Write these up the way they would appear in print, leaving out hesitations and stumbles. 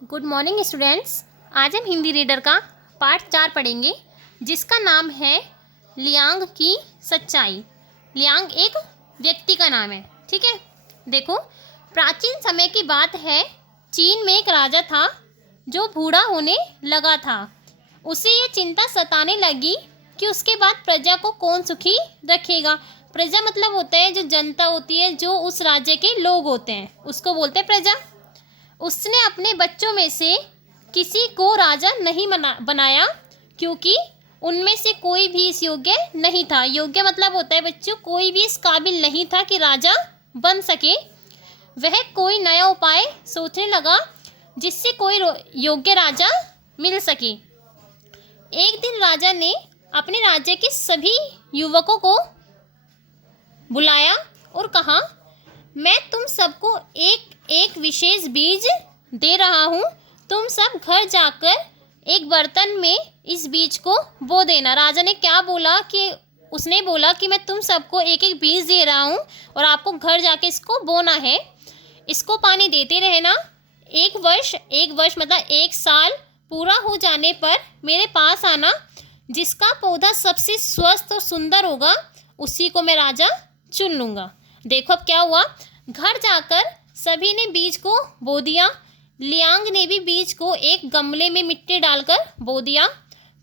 Good morning students. आज हम Hindi reader का पार्ट 4 पढ़ेंगे, जिसका नाम है लियांग की सच्चाई। लियांग एक व्यक्ति का नाम है, ठीक है। देखो, प्राचीन समय की बात है। चीन में एक राजा था जो बूढ़ा होने लगा था। उसे ये चिंता सताने लगी कि उसके बाद प्रजा को कौन सुखी रखेगा। प्रजा मतलब होता है जो जनता होती है, जो उस राज्य के लोग होते हैं, उसको बोलते हैं प्रजा। उसने अपने बच्चों में से किसी को राजा नहीं बनाया, क्योंकि उनमें से कोई भी इस योग्य नहीं था। योग्य मतलब होता है बच्चों, कोई भी इस काबिल नहीं था कि राजा बन सके। वह कोई नया उपाय सोचने लगा जिससे कोई योग्य राजा मिल सके। एक दिन राजा ने अपने राज्य के सभी युवकों को बुलाया और कहा, मैं तुम सबको एक एक विशेष बीज दे रहा हूँ। तुम सब घर जाकर एक बर्तन में इस बीज को बो देना। राजा ने क्या बोला कि उसने बोला कि मैं तुम सबको एक एक बीज दे रहा हूँ और आपको घर जाके इसको बोना है। इसको पानी देते रहना। एक वर्ष मतलब 1 साल पूरा हो जाने पर मेरे पास आना। जिसका पौधा सबसे स्वस्थ और सुंदर होगा उसी को मैं राजा चुन लूँगा। देखो अब क्या हुआ। घर जाकर सभी ने बीज को बो दिया। लियांग ने भी बीज को एक गमले में मिट्टी डालकर बो दिया।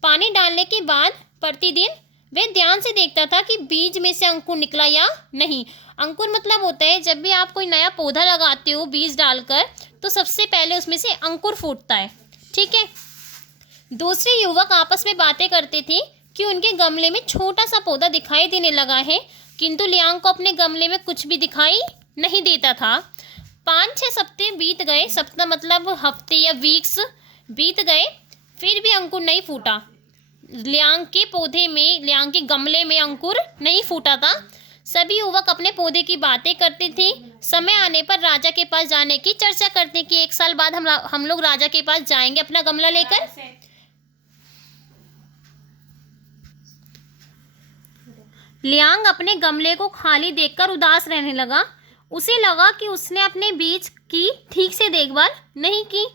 पानी डालने के बाद प्रतिदिन वह ध्यान से देखता था कि बीज में से अंकुर निकला या नहीं। अंकुर मतलब होता है जब भी आप कोई नया पौधा लगाते हो बीज डालकर, तो सबसे पहले उसमें से अंकुर फूटता है, ठीक है। दूसरे युवक आपस में बातें करते थे कि उनके गमले में छोटा सा पौधा दिखाई देने लगा है, किंतु लियांग को अपने गमले में कुछ भी दिखाई नहीं देता था। 5-6 सप्ताह बीत गए। सप्ताह मतलब हफ्ते या वीक्स बीत गए, फिर भी अंकुर नहीं फूटा। लियांग के गमले में अंकुर नहीं फूटा था। सभी युवक अपने पौधे की बातें करते थे। समय आने पर राजा के पास जाने की चर्चा करते कि 1 साल बाद हम लोग राजा के पास जाएंगे अपना गमला लेकर। लियांग अपने गमले को खाली देखकर उदास रहने लगा। उसे लगा कि उसने अपने बीज की ठीक से देखभाल नहीं की।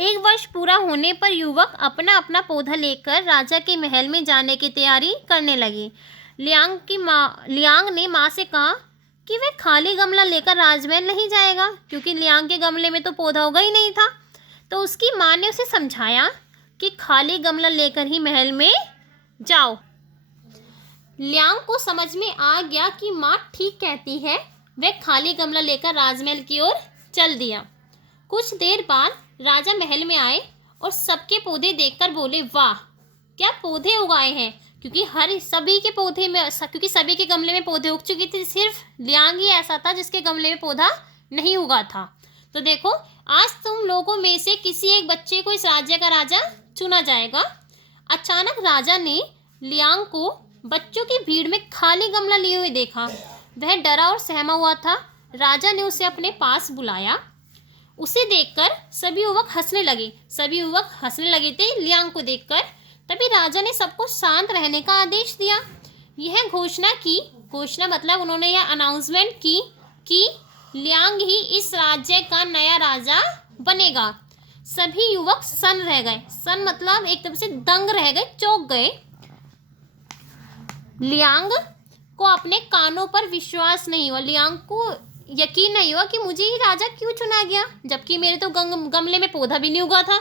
1 वर्ष पूरा होने पर युवक अपना अपना पौधा लेकर राजा के महल में जाने की तैयारी करने लगे। लियांग ने माँ से कहा कि वह खाली गमला लेकर राजमहल नहीं जाएगा, क्योंकि लियांग के गमले में तो पौधा उगा ही नहीं था। तो उसकी माँ ने उसे समझाया कि खाली गमला लेकर ही महल में जाओ। लियांग को समझ में आ गया कि माँ ठीक कहती है। वह खाली गमला लेकर राजमहल की ओर चल दिया। कुछ देर बाद राजा महल में आए और सबके पौधे देखकर बोले, वाह क्या पौधे उगाए हैं। क्योंकि सभी के गमले में पौधे उग चुके थे, सिर्फ लियांग ही ऐसा था जिसके गमले में पौधा नहीं उगा था। तो देखो, आज तुम लोगों में से किसी एक बच्चे को इस राज्य का राजा चुना जाएगा। अचानक राजा ने लियांग को बच्चों की भीड़ में खाली गमला लिए हुए देखा। वह डरा और सहमा हुआ था। राजा ने उसे अपने पास बुलाया। उसे देखकर सभी युवक हंसने लगे थे लियांग को देखकर। तभी राजा ने सबको शांत रहने का आदेश दिया। यह घोषणा मतलब उन्होंने यह अनाउंसमेंट की कि लियांग ही इस राज्य का नया राजा बनेगा। सभी युवक सन मतलब एक तरह से दंग रह गए, चौंक गए। लियांग को अपने कानों पर विश्वास नहीं हुआ। लियांग को यकीन नहीं हुआ कि मुझे ही राजा क्यों चुना गया, जबकि मेरे तो गमले में पौधा भी नहीं उगा था।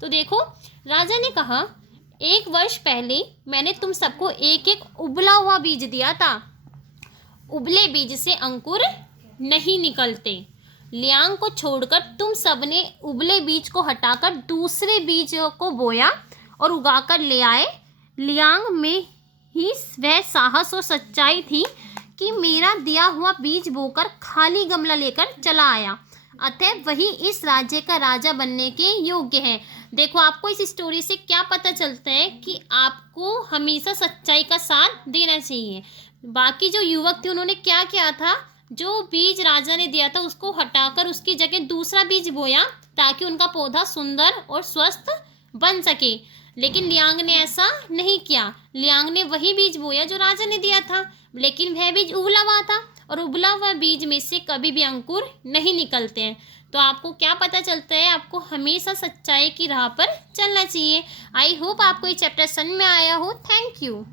तो देखो, राजा ने कहा, 1 वर्ष पहले मैंने तुम सबको एक एक उबला हुआ बीज दिया था। उबले बीज से अंकुर नहीं निकलते। लियांग को छोड़कर तुम सबने उबले बीज को हटाकर दूसरे बीज को बोया और उगाकर ले आए। लियांग में ही वह साहस और सच्चाई थी कि मेरा दिया हुआ बीज बोकर खाली गमला लेकर चला आया, अतः वही इस राज्य का राजा बनने के योग्य है। देखो, आपको इस स्टोरी से क्या पता चलता है कि आपको हमेशा सच्चाई का साथ देना चाहिए। बाकी जो युवक थे उन्होंने क्या किया था, जो बीज राजा ने दिया था उसको हटाकर उसकी जगह दूसरा बीज बोया ताकि उनका पौधा सुंदर और स्वस्थ बन सके। लेकिन लियांग ने ऐसा नहीं किया। लियांग ने वही बीज बोया जो राजा ने दिया था, लेकिन वह बीज उबला हुआ था और उबला हुआ बीज में से कभी भी अंकुर नहीं निकलते हैं। तो आपको क्या पता चलता है, आपको हमेशा सच्चाई की राह पर चलना चाहिए। आई होप आपको ये चैप्टर समझ में आया हो। Thank you.